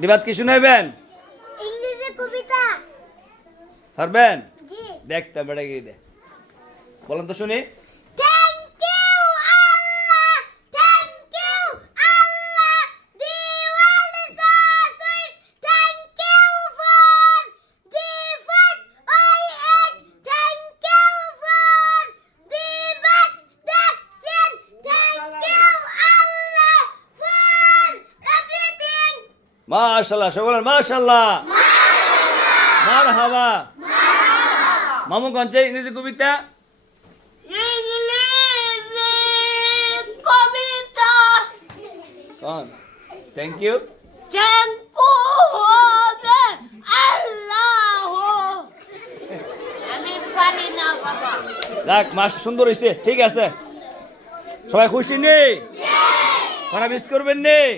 দিবাত কি শুনাইবেন? ইংরেজি কবিতা। পারবেন? জি। দেখতে বেড়ে গিয়ে দে, বলেন তো শুনি। Thank you Allah, thank you Allah, the world is so sweet. Thank you for the food I ate. Thank you for the books that sing. Thank you Allah for everything. মাশাআল্লাহ, সবাই বলেন মাশাআল্লাহ, মারহাবা। মামু কঞ্চে ইংরেজি কবিতা ইংরেজি কবিতা। কোন? Thank you. Thank হবে আল্লাহ। আমি পারি না বাবা। যাক, মাস সুন্দর হয়েছে, ঠিক আছে। সবাই খুশি নেই? মিস করবেন নেই?